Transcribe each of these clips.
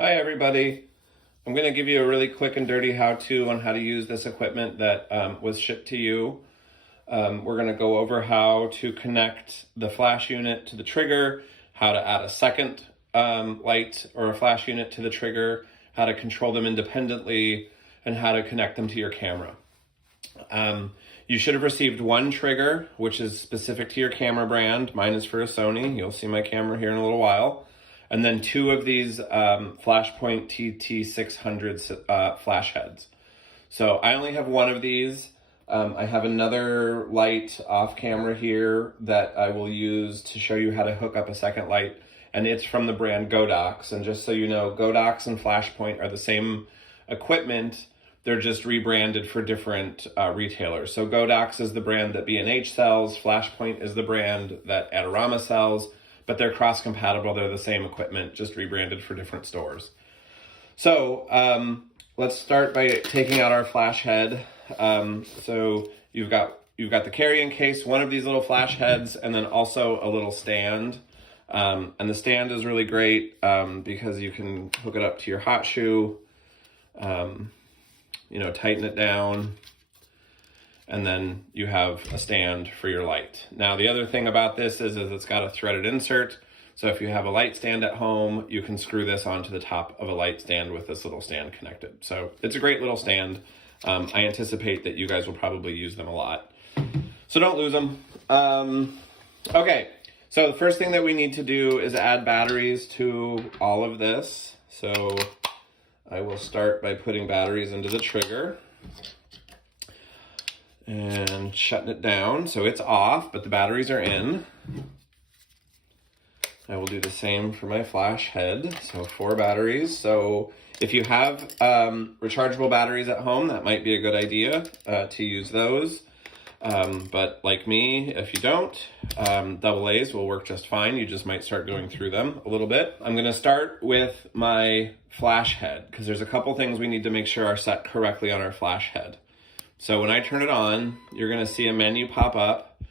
Hi everybody. I'm going to give you a really quick and dirty how-to on how to use this equipment that was shipped to you. We're going to go over how to connect the flash unit to the trigger, how to add a second light or a flash unit to the trigger, how to control them independently, and how to connect them to your camera. You should have received one trigger, which is specific to your camera brand. Mine is for a Sony. You'll see my camera here in a little while. And then two of these Flashpoint TT600 flash heads. So I only have one of these. I have another light off camera here that I will use to show you how to hook up a second light. And it's from the brand Godox. And just so you know, Godox and Flashpoint are the same equipment. They're just rebranded for different retailers. So Godox is the brand that B&H sells. Flashpoint is the brand that Adorama sells. But they're cross-compatible. They're the same equipment, just rebranded for different stores. So let's start by taking out our flash head. So you've got the carrying case, one of these little flash heads, and then also a little stand. And the stand is really great because you can hook it up to your hot shoe, tighten it down, and then you have a stand for your light. Now, the other thing about this is it's got a threaded insert. So if you have a light stand at home, you can screw this onto the top of a light stand with this little stand connected. So it's a great little stand. I anticipate that you guys will probably use them a lot. So don't lose them. Okay, so the first thing that we need to do is add batteries to all of this. So I will start by putting batteries into the trigger and shutting it down. So it's off, but the batteries are in. I will do the same for my flash head. So 4 batteries. So if you have rechargeable batteries at home, that might be a good idea to use those. But like me, if you don't, AA's will work just fine. You just might start going through them a little bit. I'm gonna start with my flash head because there's a couple things we need to make sure are set correctly on our flash head. So when I turn it on, you're gonna see a menu pop up,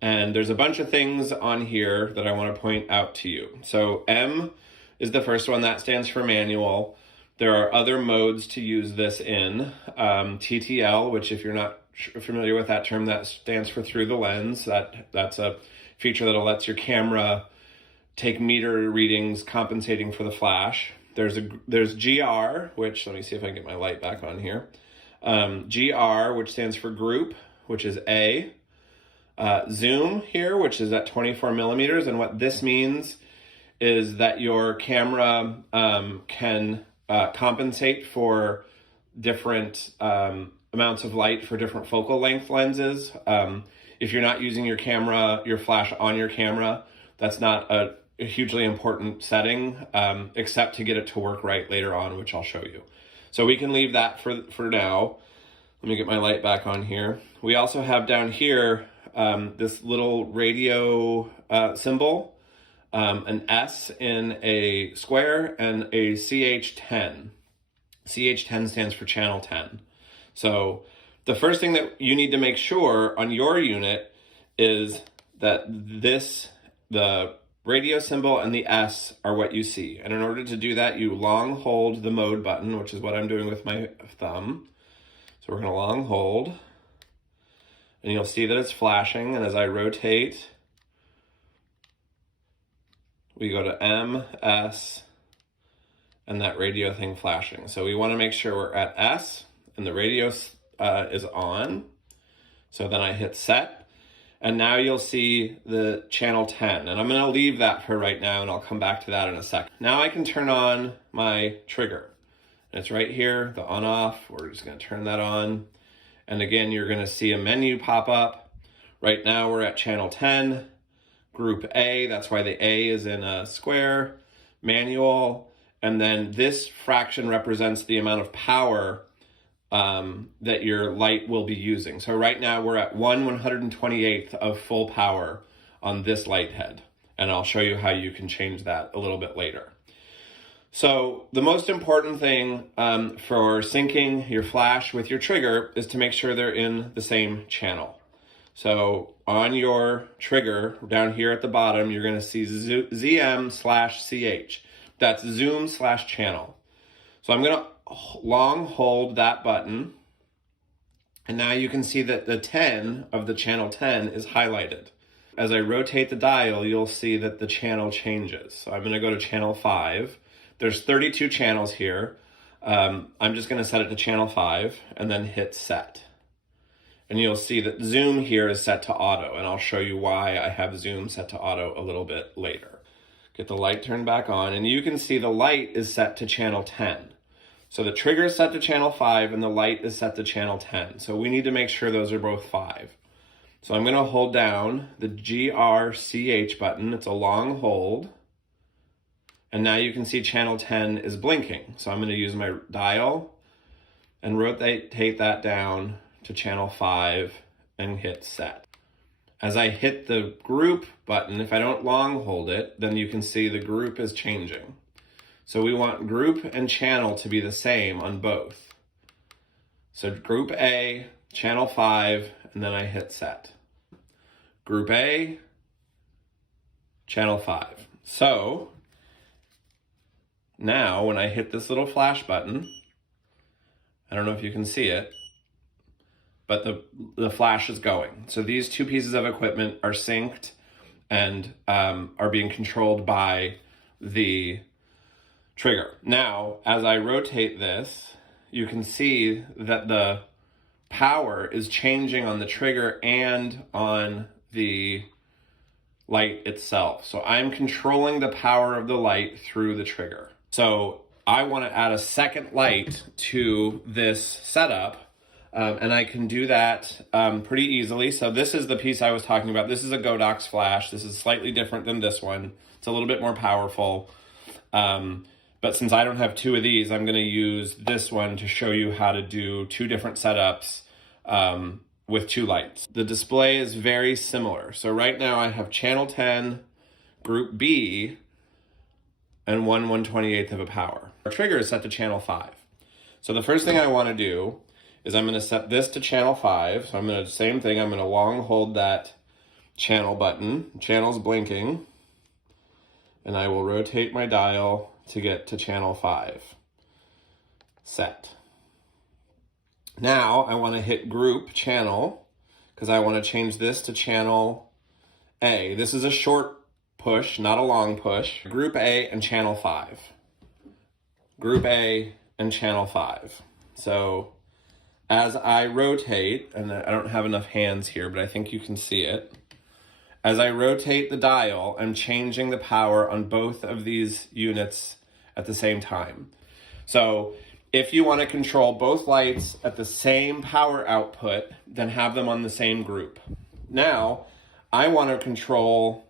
and there's a bunch of things on here that I wanna point out to you. So M is the first one, that stands for manual. There are other modes to use this in. TTL, which if you're not familiar with that term, that stands for through the lens. That's a feature that lets your camera take meter readings compensating for the flash. There's GR, which, let me see if I can get my light back on here. GR, which stands for group, which is A. Zoom here, which is at 24 millimeters. And what this means is that your camera can compensate for different amounts of light for different focal length lenses. If you're not using your flash on your camera, that's not a hugely important setting, except to get it to work right later on, which I'll show you. So we can leave that for now. Let me get my light back on here. We also have down here this little radio symbol, an S in a square, and a CH10. CH10 stands for channel 10. So the first thing that you need to make sure on your unit is that the radio symbol and the S are what you see. And in order to do that, you long hold the mode button, which is what I'm doing with my thumb. So we're gonna long hold, and you'll see that it's flashing. And as I rotate, we go to M, S, and that radio thing flashing. So we wanna make sure we're at S and the radio is on. So then I hit set. And now you'll see the channel 10. And I'm gonna leave that for right now, and I'll come back to that in a second. Now I can turn on my trigger. And it's right here, the on off. We're just gonna turn that on. And again, you're gonna see a menu pop up. Right now we're at channel 10, group A, that's why the A is in a square, manual. And then this fraction represents the amount of power that your light will be using. So right now we're at 1/128th of full power on this light head. And I'll show you how you can change that a little bit later. So the most important thing for syncing your flash with your trigger is to make sure they're in the same channel. So on your trigger down here at the bottom, you're gonna see ZM/CH. That's zoom/channel. So I'm gonna long hold that button, and now you can see that the 10 of the channel 10 is highlighted. As I rotate the dial, you'll see that the channel changes. So I'm gonna go to channel 5. There's 32 channels here. I'm just gonna set it to channel 5 and then hit set. And you'll see that zoom here is set to auto, and I'll show you why I have zoom set to auto a little bit later. Get the light turned back on, and you can see the light is set to channel 10. So the trigger is set to channel 5 and the light is set to channel 10. So we need to make sure those are both 5. So I'm gonna hold down the GRCH button. It's a long hold. And now you can see channel 10 is blinking. So I'm gonna use my dial and rotate that down to channel 5 and hit set. As I hit the group button, if I don't long hold it, then you can see the group is changing. So we want group and channel to be the same on both. So group A, channel 5, and then I hit set. Group A, channel 5. So now when I hit this little flash button, I don't know if you can see it, but the flash is going. So these two pieces of equipment are synced and are being controlled by the trigger. Now, as I rotate this, you can see that the power is changing on the trigger and on the light itself. So I'm controlling the power of the light through the trigger. So I want to add a second light to this setup. And I can do that pretty easily. So this is the piece I was talking about. This is a Godox flash. This is slightly different than this one. It's a little bit more powerful. But since I don't have two of these, I'm gonna use this one to show you how to do two different setups with two lights. The display is very similar. So right now I have channel 10, group B, and 1/128th of a power. Our trigger is set to channel 5. So the first thing I wanna do is I'm gonna set this to channel 5. So I'm gonna, same thing, I'm gonna long hold that channel button. Channel's blinking. And I will rotate my dial to get to channel 5. Set. Now I wanna hit group channel because I wanna change this to channel A. This is a short push, not a long push. Group A and channel 5. Group A and channel 5. So as I rotate, and I don't have enough hands here, but I think you can see it. As I rotate the dial, I'm changing the power on both of these units at the same time. So if you want to control both lights at the same power output, then have them on the same group. Now, I want to control,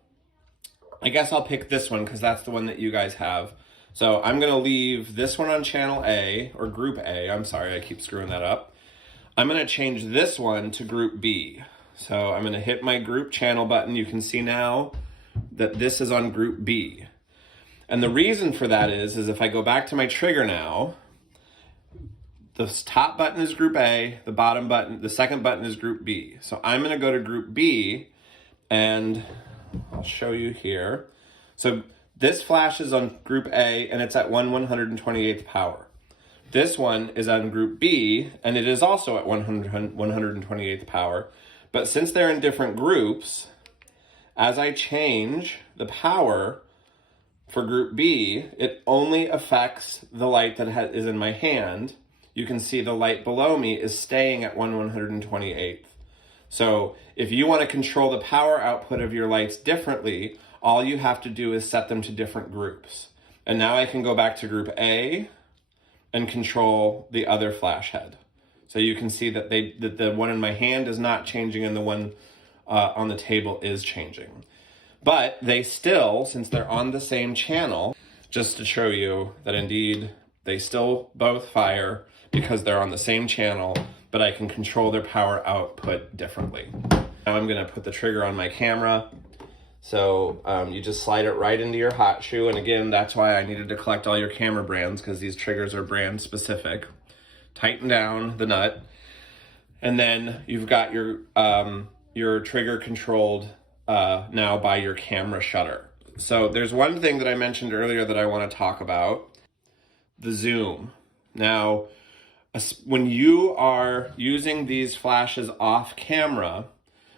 I guess I'll pick this one because that's the one that you guys have. So I'm going to leave this one on channel A, or group A. I'm sorry, I keep screwing that up. I'm gonna change this one to group B. So I'm gonna hit my group channel button. You can see now that this is on group B. And the reason for that is if I go back to my trigger now, the top button is group A, the bottom button, the second button is group B. So I'm gonna go to group B, and I'll show you here. So this flash is on group A and it's at 1/128th power. This one is on group B, and it is also at 1/128th power. But since they're in different groups, as I change the power for group B, it only affects the light that is in my hand. You can see the light below me is staying at 1/128th. So if you want to control the power output of your lights differently, all you have to do is set them to different groups. And now I can go back to group A and control the other flash head. So you can see that the one in my hand is not changing and the one on the table is changing. But they still, since they're on the same channel, just to show you that indeed they still both fire because they're on the same channel, but I can control their power output differently. Now I'm gonna put the trigger on my camera. So you just slide it right into your hot shoe. And again, that's why I needed to collect all your camera brands, because these triggers are brand specific. Tighten down the nut. And then you've got your trigger controlled now by your camera shutter. So there's one thing that I mentioned earlier that I want to talk about, the zoom. Now, when you are using these flashes off camera,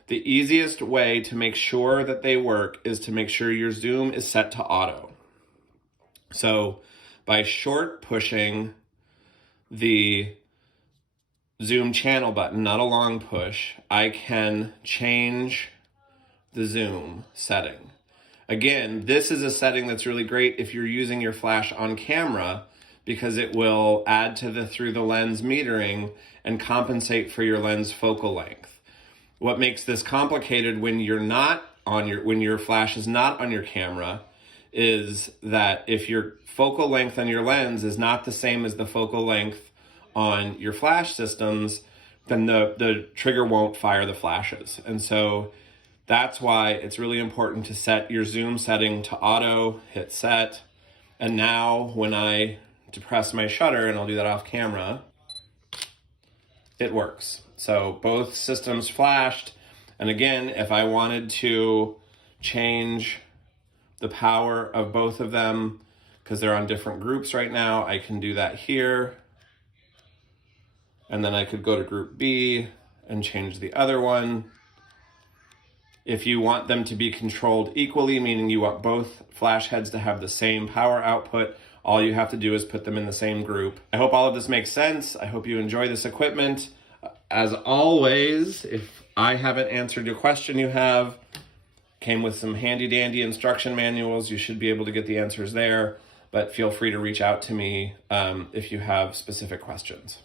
the easiest way to make sure that they work is to make sure your zoom is set to auto. So by short pushing the zoom channel button, not a long push, I can change the zoom setting. Again, this is a setting that's really great if you're using your flash on camera, because it will add to the through the lens metering and compensate for your lens focal length. What makes this complicated when your flash is not on your camera is that if your focal length on your lens is not the same as the focal length on your flash systems, then the trigger won't fire the flashes. And so that's why it's really important to set your zoom setting to auto, hit set. And now when I depress my shutter, and I'll do that off camera, it works. So both systems flashed. And again, if I wanted to change the power of both of them, because they're on different groups right now, I can do that here. And then I could go to group B and change the other one. If you want them to be controlled equally, meaning you want both flash heads to have the same power output, all you have to do is put them in the same group. I hope all of this makes sense. I hope you enjoy this equipment. As always, if I haven't answered your question you have, came with some handy dandy instruction manuals. You should be able to get the answers there, but feel free to reach out to me if you have specific questions.